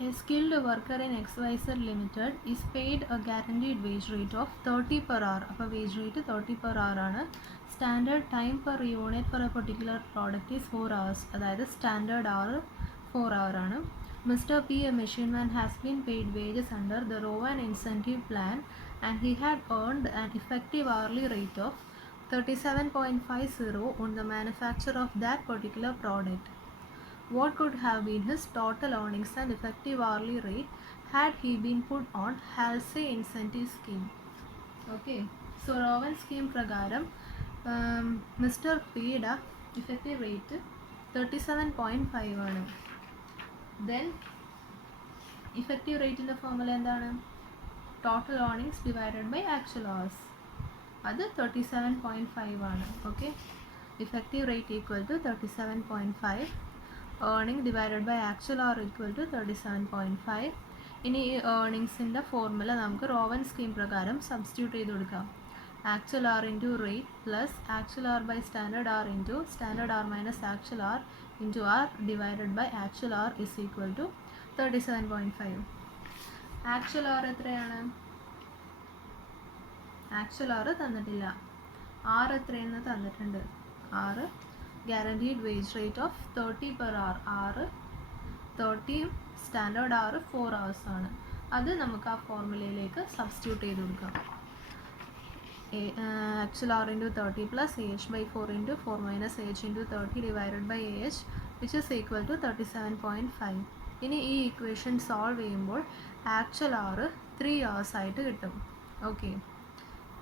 A skilled worker in XYZ Limited is paid a guaranteed wage rate of 30 per hour. അപ്പോൾ wage rate 30 per hour ആണ്. Standard time per unit for a particular product is 4 hours. അതായത് standard hour 4 hour ആണ്. Mr. P, a machineman, has been paid wages under the Rowan incentive plan and he had earned an effective hourly rate of 37.50 on the manufacture of that particular product. What could have been his total earnings and effective hourly rate had he been put on Halsey incentive scheme? Okay, so Rowan scheme pragaram Mr. P'da effective rate 37.5 ആണ്. Then effective rate in the formula എന്താണ്? Total earnings divided by actual hours. അത് 37.5 ആണ്. Okay, effective rate equal to 37.5. earning divided by actual hour equal to 37.5. ഇനി ഈ ഏർണിങ്സിൻ്റെ formula നമുക്ക് Rowan scheme പ്രകാരം substitute ചെയ്ത് കൊടുക്കാം. Actual hour into rate plus actual hour by standard hour into standard hour minus actual hour into hour divided by actual hour is equal to 37.5. Actual hour എത്രയാണ്? Actual hour തന്നിട്ടില്ല. Hour എത്രയെന്ന് തന്നിട്ടുണ്ട്. ആറ് guaranteed wage rate of 30 per hour. 30 standard hour 4 hours ആണ്. അത് നമുക്ക് ആ ഫോർമുലയിലേക്ക് substitute ചെയ്ത് കൊടുക്കാം. Actual hour into 30 plus AH by 4 into 4 minus AH into 30 divided by AH which is equal to 37.5. ഇനി ഈ ഇക്വേഷൻ സോൾവ് ചെയ്യുമ്പോൾ ആക്ച്വൽ ആർ 3 hours ആയിട്ട് കിട്ടും. ഓക്കെ,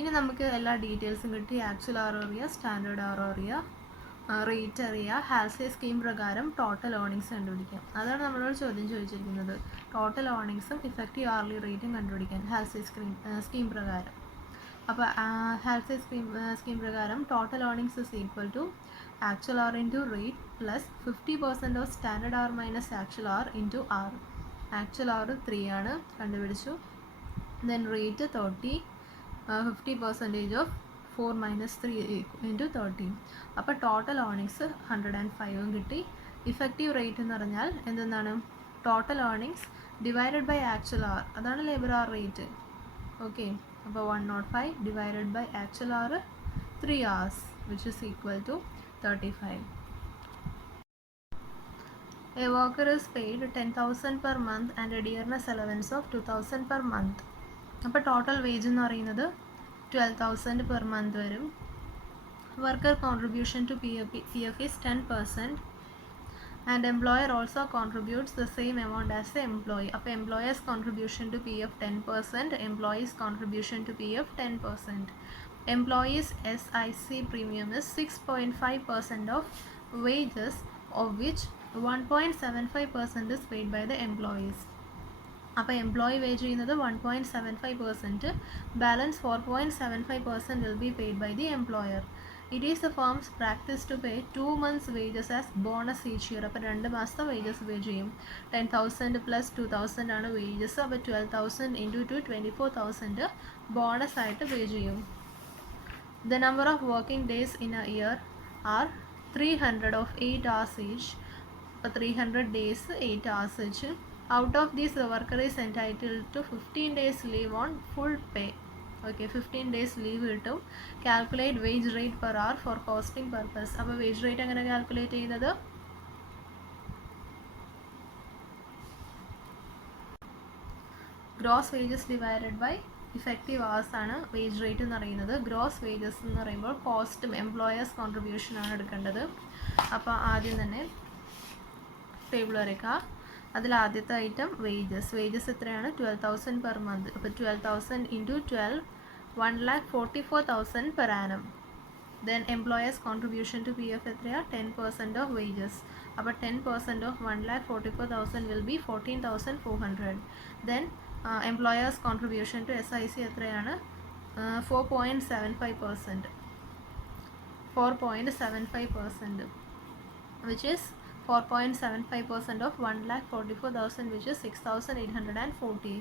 ഇനി നമുക്ക് എല്ലാ ഡീറ്റെയിൽസും കിട്ടി. ആക്ച്വൽ ആർ അറിയാം, സ്റ്റാൻഡേർഡ് ആർ അറിയാം, റേറ്റ് അറിയാം. ഹാൽസേ സ്കീം പ്രകാരം ടോട്ടൽ ഏർണിങ്സ് കണ്ടുപിടിക്കാം. അതാണ് നമ്മളോട് ചോദ്യം ചോദിച്ചിരിക്കുന്നത്. ടോട്ടൽ ഏർണിങ്സും ഇഫക്റ്റീവ് ആർലി റേറ്റും കണ്ടുപിടിക്കാൻ ഹാൽസേ സ്കീം പ്രകാരം. അപ്പോൾ ഹാൽസേ സ്കീം പ്രകാരം total earnings is equal to actual hour into rate plus 50% of standard hour minus actual hour into hour. Actual hour 3 ആണ്, കണ്ടുപിടിച്ചു. ദെൻ റേറ്റ് 30, 50% ഓഫ് 4 minus 3 into 30. അപ്പോൾ ടോട്ടൽ ഏർണിങ്സ് 105 കിട്ടി. ഇഫക്റ്റീവ് റേറ്റ് എന്ന് പറഞ്ഞാൽ എന്താണ്? Total earnings divided by actual hour, അതാണ് labour hour rate. Okay, അപ്പോൾ 105 divided by actual hour 3 hours which is equal to 35. A worker is paid 10,000 per month and a dearness allowance of 2,000 per month. അപ്പോൾ total wage എന്ന് പറയുന്നത് 12,000 per month വരും. Worker contribution to PF is 10% and employer also contributes the same amount as the employee. അപ്പോൾ employer's contribution to PF 10%, employee's contribution to PF 10%. Employees SIC premium is 6.5% of wages, of which 1.75% is paid by the employees. അപ്പോൾ employee wage ചെയ്യുന്നത് 1.75%, balance 4.75% will be paid by the employer. It is the firm's practice to pay 2 months wages as bonus each year. അപ്പോൾ 2 മാസത്തെ wages പേ ചെയ്യും. 10,000 plus 2,000 ആണ് wages. അപ്പോൾ 12,000 into 2 24,000 bonus ആയിട്ട് pay ചെയ്യും. The number of working days in a year are 300 of 8 hours each. അപ്പോൾ 300 days 8 hours വെച്ച്. Out of this, the worker is entitled to 15 days leave on full pay. Okay, 15 days leave കിട്ടും. Calculate wage rate per hour for costing purpose. അപ്പോൾ wage rate എങ്ങനെ calculate ചെയ്യുന്നത്? Gross wages divided by effective hours ആണ് wage rate എന്ന് പറയുന്നത്. Gross wages എന്ന് പറയുമ്പോൾ കോസ്റ്റും എംപ്ലോയേഴ്സ് കോൺട്രിബ്യൂഷൻ ആണ് എടുക്കേണ്ടത്. അപ്പോൾ ആദ്യം തന്നെ ടേബിൾ വരയ്ക്കുക. അതിൽ ആദ്യത്തെ ഐറ്റം വേജസ് എത്രയാണ്? 12,000 per month. അപ്പോൾ 12,000 into 12 1,44,000 per annum. Then employer's contribution to PF എത്രയാണ്? 10% ഓഫ് വേജസ്. അപ്പോൾ 10% of 1,44,000 will be 14,400. Then employer's contribution to SIC എത്രയാണ്? 4.75%. 4.75%, which is 4.75% of 1,44,000, which is 6,840,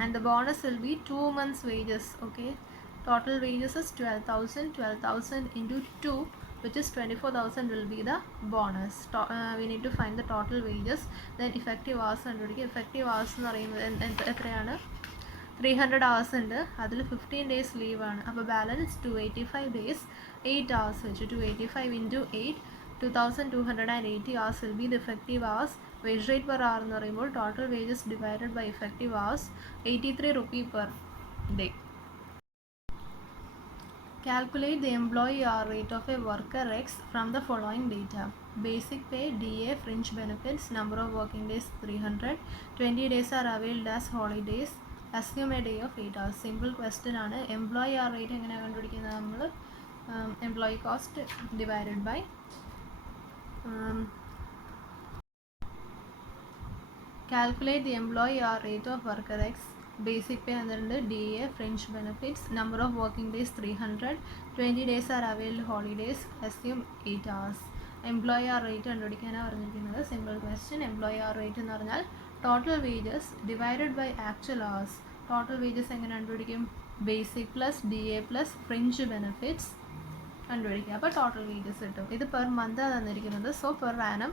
and the bonus will be 2 months wages. Okay, total wages is 12,000 into 2 which is 24,000 will be the bonus. We need to find the total wages, then effective hours കണ്ടുപിടിക്കുക. effective hours എന്ന് പറയുന്നത് എത്രയാണ്? 300 hours ഉണ്ട്, അതിൽ 15 days leave ആണ്. അപ്പോൾ balance 285 days 8 hours വെച്ച് 285 into 8 2280 hours will be the effective hours. Wage rate per hour എന്ന് പറയുമ്പോൾ total wages divided by effective hours 83 rupee per day. Calculate the employee hour rate of a worker X from the following data. Basic pay, DA, fringe benefits, number of working days 300, 20 days are availed as holidays, assume a day of 8 hours. Simple question ആണ്. Employee hour rate എങ്ങനെയാണ് കണ്ടുപിടിക്കുന്നത്? നമ്മൾ employee cost divided by calculate the employee hour rate of worker X. Basic pay under DA, fringe benefits, number of working days 300, 20 days are availed holidays, assume 8 hours. Employee hour rate കണ്ടുപിടിക്കാനാണ് പറഞ്ഞിരിക്കുന്നത്. Simple question. Employee hour rate എന്ന് പറഞ്ഞാൽ total wages divided by actual hours. Total wages എങ്ങനെ കണ്ടുപിടിക്കും? Basic plus DA plus fringe benefits കണ്ടുപിടിക്കുക. അപ്പോൾ total wages കിട്ടും. ഇത് പെർ മന്ത് തന്നിരിക്കുന്നത്. So per annum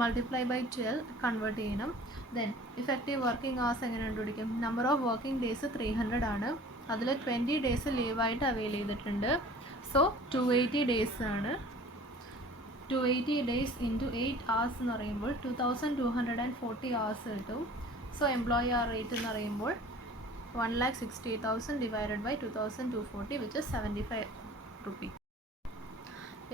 multiply by 12 convert ചെയ്യണം. ദെൻ ഇഫക്റ്റീവ് വർക്കിംഗ് hours എങ്ങനെ കണ്ടുപിടിക്കും? നമ്പർ ഓഫ് വർക്കിംഗ് ഡേയ്സ് 300 ആണ്, അതിൽ 20 ഡേയ്സ് ലീവായിട്ട് അവൈൽ ചെയ്തിട്ടുണ്ട്. സോ 280 ഡേയ്സ് ആണ്. 280 days into 8 hours എന്ന് പറയുമ്പോൾ 2240 hours കിട്ടും. സോ എംപ്ലോയി hour rate എന്ന് പറയുമ്പോൾ 1,68,000 divided by 2240 which is 75 rupee.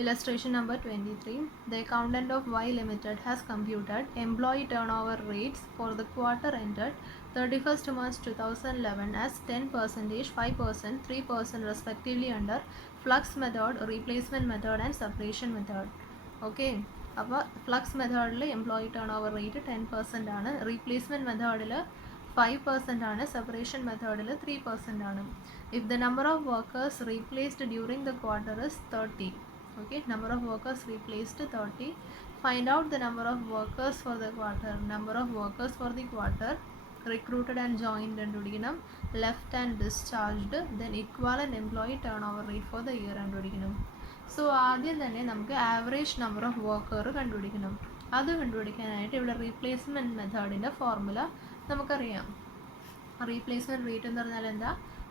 Illustration number 23. The accountant of Y Limited has computed employee turnover rates for the quarter ended 31st March 2011 as 10%, 5%, 3% respectively under flux method, replacement method and separation method. Okay, അപ്പോൾ flux മെത്തേഡിൽ employee turnover rate 10% ആണ്, replacement മെത്തേഡിൽ 5% ആണ്, separation മെത്തേഡിൽ 3% ആണ്. If the number of workers replaced during the quarter is 30. Okay, number of workers replaced 30. Find out the number of workers for the quarter. Number of workers for the quarter recruited and joined കണ്ടുപിടിക്കണം, left and discharged, then equivalent employee turnover rate for the year കണ്ടുപിടിക്കണം. So ആദ്യം തന്നെ നമുക്ക് average number of worker കണ്ടുപിടിക്കണം. അത് കണ്ടുപിടിക്കാനായിട്ട് ഇവിടെ replacement മെത്തേഡിൻ്റെ ഫോർമുല നമുക്കറിയാം. റീപ്ലേസ്മെൻറ്റ് റേറ്റ് എന്ന് പറഞ്ഞാൽ എന്താ?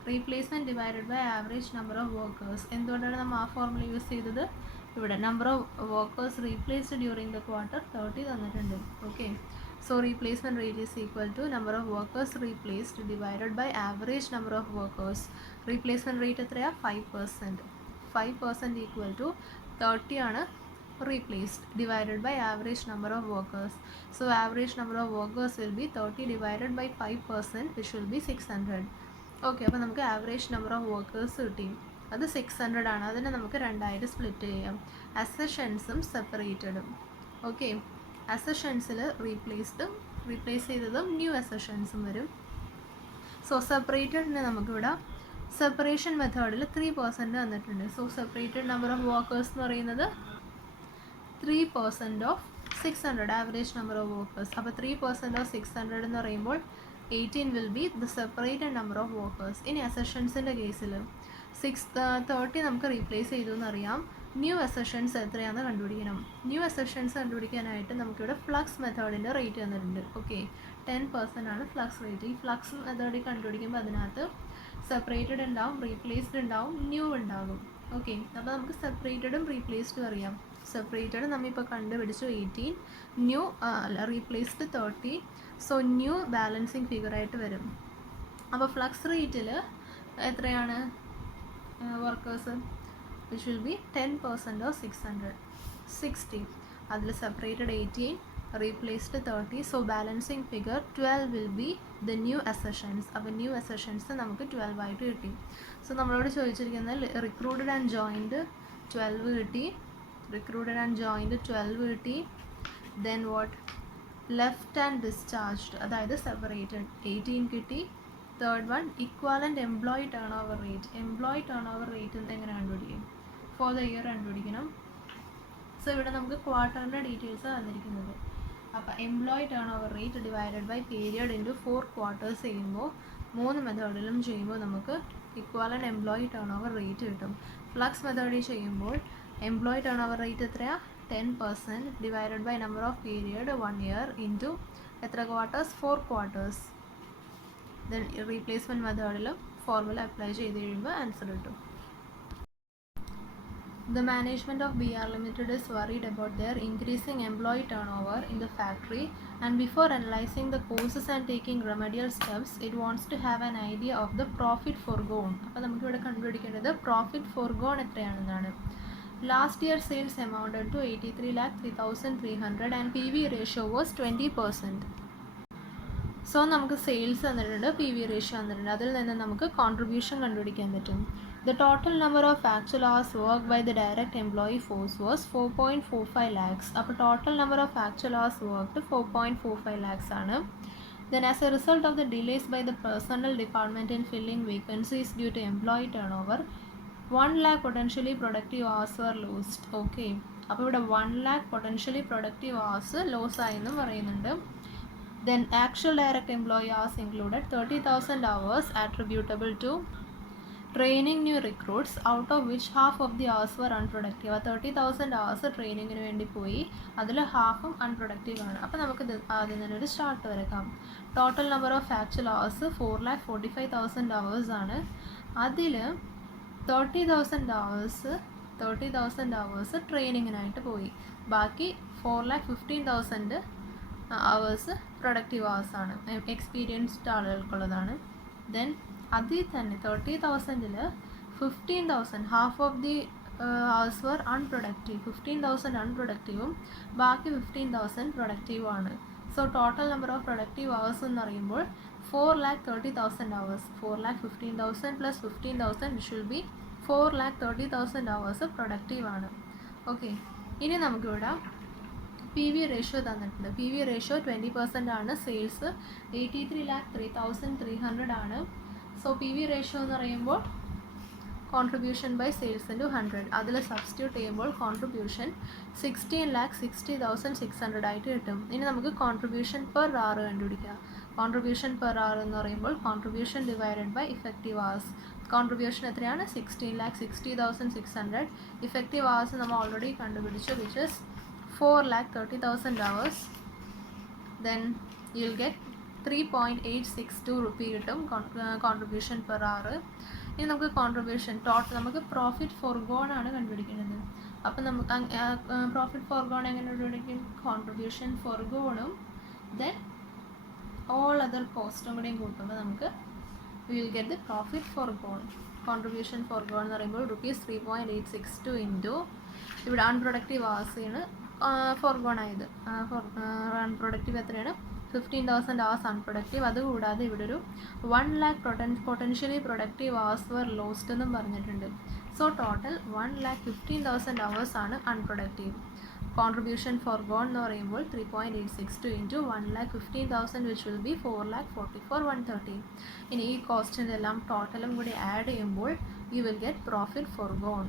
Replacement divided by average number of workers. എന്തുകൊണ്ടാണ് നമ്മൾ ആ ഫോർമുല യൂസ് ചെയ്തത്? ഇവിടെ number of workers replaced during the quarter 30 തന്നിട്ടുണ്ട്. Okay, so replacement rate is equal to number of workers replaced divided by average number of workers. Replacement rate എത്രയാണ്? 5%. 5% equal to 30 ആണ് replaced divided by average number of workers. So average number of workers will be 30 divided by 5% which will be 600. Okay, അപ്പോൾ നമുക്ക് average number of workers കിട്ടി. അത് 600 ആണ്. അതിനെ നമുക്ക് രണ്ടായിട്ട് സ്പ്ലിറ്റ് ചെയ്യാം, അസഷൻസും സെപ്പറേറ്റഡും. ഓക്കെ, അസഷൻസിൽ റീപ്ലേസ് ചെയ്തതും ന്യൂ അസഷൻസും വരും. സോ സെപ്പറേറ്റഡിനെ നമുക്കിവിടെ സെപ്പറേഷൻ മെത്തേഡിൽ 3% തന്നിട്ടുണ്ട്. So separated number of workers എന്ന് പറയുന്നത് 3% of 600 average number of workers. അപ്പോൾ 3% ഓഫ് 600 എന്ന് പറയുമ്പോൾ 18 will be the separated number of workers. ഇനി അസഷൻസിൻ്റെ കേസിൽ 30 നമുക്ക് റീപ്ലേസ് ചെയ്തു എന്നറിയാം. ന്യൂ അസഷൻസ് എത്രയാണെന്ന് കണ്ടുപിടിക്കണം. ന്യൂ അസഷൻസ് കണ്ടുപിടിക്കാനായിട്ട് നമുക്കിവിടെ ഫ്ലക്സ് മെത്തേഡിൻ്റെ റേറ്റ് തന്നിട്ടുണ്ട്. ഓക്കെ, 10% ആണ് ഫ്ലക്സ് റേറ്റ്. ഈ ഫ്ലക്സ് മെത്തേഡിൽ കണ്ടുപിടിക്കുമ്പോൾ അതിനകത്ത് സെപ്പറേറ്റഡ് ഉണ്ടാവും, റീപ്ലേസ്ഡ് ഉണ്ടാവും, ന്യൂ ഉണ്ടാകും. ഓക്കെ, അപ്പോൾ നമുക്ക് സെപ്പറേറ്റഡും റീപ്ലേസ്ഡും അറിയാം. സെപ്പറേറ്റഡ് നമ്മളിപ്പോൾ കണ്ടുപിടിച്ചു 18, new replaced 30. So new balancing ഫിഗറായിട്ട് വരും. അപ്പോൾ ഫ്ലക്സ് റേറ്റിൽ എത്രയാണ് workers? Which will be 10% of 600, 60. അതിൽ separated 18, replaced 30. So balancing figure 12 will be the new assertions. അപ്പോൾ ന്യൂ അസഷൻസ് നമുക്ക് 12 ആയിട്ട് കിട്ടി. സോ നമ്മളോട് ചോദിച്ചിരിക്കുന്നത് റിക്രൂട്ടഡ് ആൻഡ് ജോയിൻഡ് 12 കിട്ടി, റിക്രൂട്ടഡ് ആൻഡ് ജോയിൻഡ് 12 കിട്ടി. Then what? Left and discharged, അതായത് സെപ്പറേറ്റഡ് 18 കിട്ടി. Third one equivalent employee turnover rate. Employee turnover rate എങ്ങനെ കണ്ടുപിടിക്കും? ഫോർ ദ ഇയർ കണ്ടുപിടിക്കണം. സോ ഇവിടെ നമുക്ക് ക്വാർട്ടറിൻ്റെ ഡീറ്റെയിൽസ് തന്നിരിക്കുന്നത്. അപ്പോൾ employee turnover rate divided by period into 4 quarters ചെയ്യുമ്പോൾ 3 മെത്തേഡിലും ചെയ്യുമ്പോൾ നമുക്ക് equivalent employee turnover rate കിട്ടും. ഫ്ലക്സ് മെത്തേഡിൽ ചെയ്യുമ്പോൾ എംപ്ലോയി ടേൺ ഓവർ റേറ്റ് എത്രയാണ്? 10% divided by number of period 1 year into എത്ര ക്വാർട്ടേഴ്സ്? 4 ക്വാർട്ടേഴ്സ്. ദെൻ റീപ്ലേസ്മെൻറ്റ് മെത്തേഡിൽ ഫോർമുല അപ്ലൈ ചെയ്ത് കഴിയുമ്പോൾ ആൻസർ കിട്ടും. The management of BR Limited is worried about their increasing employee turnover in the factory, and before analyzing the causes and taking remedial steps, it wants to have an idea of the profit foregone. അപ്പോൾ നമുക്ക് ഇവിടെ കണ്ടുപിടിക്കേണ്ടത് profit forgone എത്രയാണെന്നാണ്. Last year sales amounted to 83,03,300 and PV ratio was 20%. So നമുക്ക് sales തന്നിട്ടുണ്ട്, PV ratio തന്നിട്ടുണ്ട്. അതിൽ നിന്ന് നമുക്ക് കോൺട്രിബ്യൂഷൻ കണ്ടുപിടിക്കാൻ പറ്റും. The total number of actual hours worked by the direct employee force was 4.45 lakhs. അപ്പോൾ total number of actual hours worked 4.45 lakhs ആണ്. Then as a result of the delays by the personnel department in filling vacancies due to employee turnover, 1 lakh potentially productive hours were lost. Okay. അപ്പോൾ ഇവിടെ 1 lakh potentially productive hours loss ആയെന്നും പറയുന്നുണ്ട്. Then actual direct employee hours included 30,000 hours attributable to training new recruits, out of which half of the hours were unproductive. 30,000 hours ട്രെയിനിങ്ങിന് വേണ്ടി പോയി, അതിൽ ഹാഫും unproductive ആണ്. അപ്പോൾ നമുക്ക് ആദ്യം തന്നെ ഒരു സ്റ്റാർട്ട് വരക്കാം. Total number of actual hours 4,45,000 hours ആണ്. അതിൽ 30,000 hours ട്രെയിനിങ്ങിനായിട്ട് പോയി. ബാക്കി 4,15,000 hours പ്രൊഡക്റ്റീവ് അവേഴ്സ് ആണ്, എക്സ്പീരിയൻസ്ഡ് ആളുകൾക്കുള്ളതാണ്. ദെൻ അതിൽ തന്നെ 30,000-ൽ 15,000 half of the hours were unproductive. 15,000 അൺപ്രൊഡക്റ്റീവും ബാക്കി 15,000 പ്രൊഡക്റ്റീവും ആണ്. So total number of productive hours എന്ന് പറയുമ്പോൾ 4,30,000 hours. 4,15,000 plus 15,000 which will B 4,30,000 hours productive ആണ്. ഓക്കെ, ഇനി നമുക്കിവിടെ PV റേഷ്യോ തന്നിട്ടുണ്ട്. PV റേഷ്യോ 20% ആണ്. സെയിൽസ് 83,03,300 ആണ്. സോ PV റേഷ്യോ എന്ന് പറയുമ്പോൾ കോൺട്രിബ്യൂഷൻ ബൈ സെയിൽസ് ഇൻറ്റു 100. അതിൽ സബ്സ്റ്റിറ്റ്യൂട്ട് ചെയ്യുമ്പോൾ കോൺട്രിബ്യൂഷൻ 16,60,600 ആയിട്ട് കിട്ടും. ഇനി നമുക്ക് കോൺട്രിബ്യൂഷൻ പെർ അവർ കണ്ടുപിടിക്കാം. കോൺട്രിബ്യൂഷൻ പെർ അവർ എന്ന് പറയുമ്പോൾ contribution divided by effective hours. Contribution എത്രയാണ്? 16,60,600. ഇഫക്റ്റീവ് അവേഴ്സ് നമ്മൾ ഓൾറെഡി കണ്ടുപിടിച്ചു, which is 4,30,000 hours. Then you'll get 3.862 rupee കിട്ടും കോൺട്രിബ്യൂഷൻ പെർ അവർ. ഇനി നമുക്ക് കോൺട്രിബ്യൂഷൻ നമുക്ക് പ്രോഫിറ്റ് ഫോർഗോൺ ആണ് കണ്ടുപിടിക്കുന്നത്. അപ്പം നമുക്ക് പ്രോഫിറ്റ് ഫോർഗോൺ എങ്ങനെ കണ്ടുപിടിക്കും? കോൺട്രിബ്യൂഷൻ ഫോർഗോണും ദെൻ ഓൾ അതർ കോസ്റ്റും കൂടെയും കൂട്ടുമ്പോൾ നമുക്ക് will get the profit forgone. Contribution forgone എന്ന് പറയുമ്പോൾ ₹3.862 ഇൻറ്റു ഇവിടെ അൺപ്രൊഡക്റ്റീവ് അവേഴ്സാണ് ഫോർഗോൺ ആയത്. അൺപ്രൊഡക്റ്റീവ് എത്രയാണ്? 15,000 hours അൺപ്രൊഡക്റ്റീവ്. അതുകൂടാതെ ഇവിടെ ഒരു 1 lakh potentially productive hours were lost എന്നും പറഞ്ഞിട്ടുണ്ട്. സോ ടോട്ടൽ 1,15,000 hours ആണ് അൺപ്രൊഡക്റ്റീവ്. കോൺട്രിബ്യൂഷൻ ഫോർഗോൺ എന്ന് പറയുമ്പോൾ 3.862 ഇൻറ്റു 1,15,000 വിച്ച് വിൽ ബി 4,44,130. ഇനി ഈ കോസ്റ്റിൻ്റെ എല്ലാം ടോട്ടലും കൂടി ആഡ് ചെയ്യുമ്പോൾ you will get profit forgone.